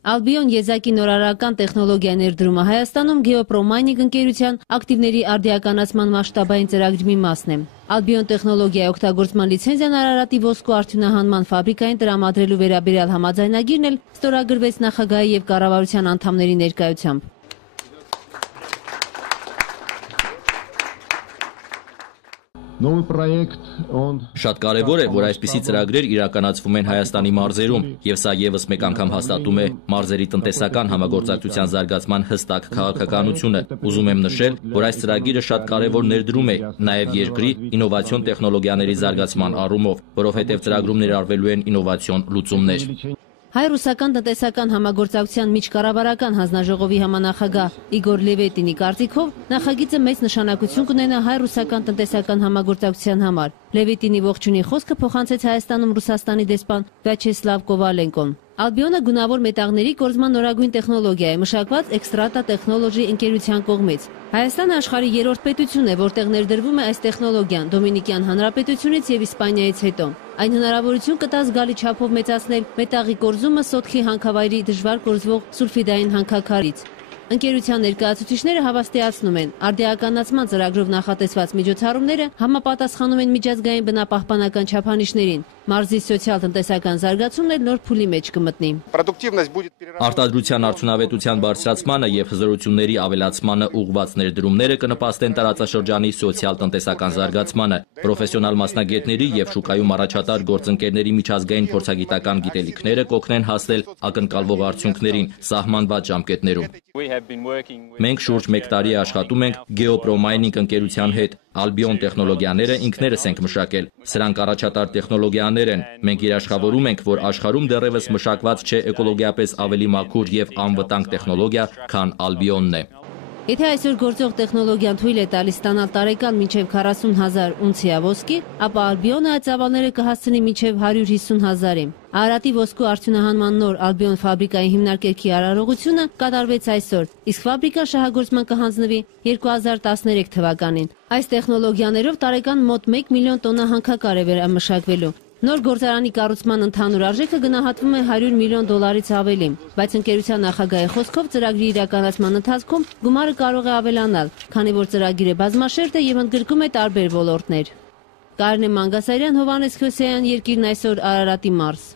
Albion եզակի նորարարական տեխնոլոգիա ներդրումը Հայաստանում Geopromining ընկերության ակտիվների արդիականացման մասշտաբային ծրագրի մի մասն է։ Albion տեխնոլոգիայի օգտագործման լիցենզիան Արարատի ոսկու արդյունահանման ֆաբրիկային տրամադրելու վերաբերյալ համաձայնագիրն էլ ստորագրվեց նախագահի եւ կառավարության անդամների ներկայությամբ։ Շատ կարևոր է, որ այսպիսի ծրագրեր իրականացվում են Հայաստանի մարզերում, եւ սա եւս մեկ անգամ հաստատում է մարզերի տնտեսական համագործակցության զարգացման հստակ քաղաքականությունը։ Ուզում եմ նշել, որ այս ծրագիրը շատ կարևոր ներդրում է նաեւ երկրի ինովացիոն տեխնոլոգիաների զարգացման առումով, որովհետեւ ծրագրում ներառվելու են ինովացիոն լուծումներ։ Հայ-ռուսական տնտեսական համագործակցության միջկառավարական հանձնաժողովի համանախագահ Իգոր Լևետինի կարծիքով նախագիծը մեծ նշանակություն կունենա հայ-ռուսական տնտեսական համագործակցության համար։ Լևետինի ողջունի խոսքը փոխանցեց Հայաստանում Ռուսաստանի դեսպան Վյաչեսլավ Կովալենկոն։ Albion-ը գունավոր մետաղների կորզման նորագույն տեխնոլոգիա է, մշակված Extrata Technology ընկերության կողմից։ Հայաստանը աշխարհի երրորդ պետությունն է, որտեղ ներդրվում է այս տեխնոլոգիան Դոմինիկյան Հանրապետությունից եւ Իսպանիայից հետո։ Այն հնարավորություն կտա զգալի չափով մեծացնել մետաղի կորզումը Սոտքի հանքավայրի դժվար կորզվող սուլֆիդային հանքաքարից։ Ընկերության ներկայացուցիչները հավաստիացնում են, արդիականացման ծրագրով նախատեսված միջոցառումները համապատասխանում են միջազգային բնապահպանական չափանիշներին։ Մարզի սոցիալ-տնտեսական զարգացումն էլ նոր փուլի մեջ կմտնի։ Արտադրության արդյունավետության բարձրացմանը եւ հզորությունների ավելացմանը ուղղված ներդրումները կնպաստեն տարածաշրջանի սոցիալ-տնտեսական զարգացմանը, պրոֆեսիոնալ մասնագետների եւ շուկայում առաջատար գործընկերների միջազգային փորձագիտական գիտելիքները կօգնեն հասնել ակնկալվող արդյունքներին սահմանված ժամկետներում։ Մենք շուրջ 1 տարի աշխատում ենք Geopromining ընկերության հետ։ Albion տեխնոլոգիաները ինքներս ենք մշակել։ Սրանք առաջատար տեխնոլոգիաներ են։ Մենք երաշխավորում ենք, որ աշխարհում դեռևս մշակված չէ էկոլոգիապես ավելի մաքուր եւ անվտանգ տեխնոլոգիա, քան Albion-ն է։ Եթե այսօր գործող տեխնոլոգիան թույլ է տալիս ստանալ տարեկան մինչև 40,000 ունցիա ոսկի, ապա Albion-ը այդ ծավալները կհասցնի մինչև 150,000-ի։ Արարատի ոսկու արդյունահանման նոր Albion ֆաբրիկայի հիմնարկերքի արարողությունը կատարվեց այսօր, իսկ ֆաբրիկան շահագործման կհանձնվի 2013 թվականին։ Այս տեխնոլոգիաներով տարեկան մոտ 1 միլիոն տոննա հանքաքար է վերամշակվելու։ Նոր գործարանի կառուցման ընդհանուր արժեքը գնահատվում է $100 միլիոն ավելի, բայց ընկերության նախագահի խոսքով ծրագրի իրականացման ընթացքում գումարը կարող է ավելանալ, քանի որ ծրագիրը բազմաշերտ է եւ ընդգրկում է տարբեր ոլորտներ։ Կարինե Մանգասարյան, Հովհաննես Քյոսեյան, Երկիրն այսօր, Արարատի մարզ։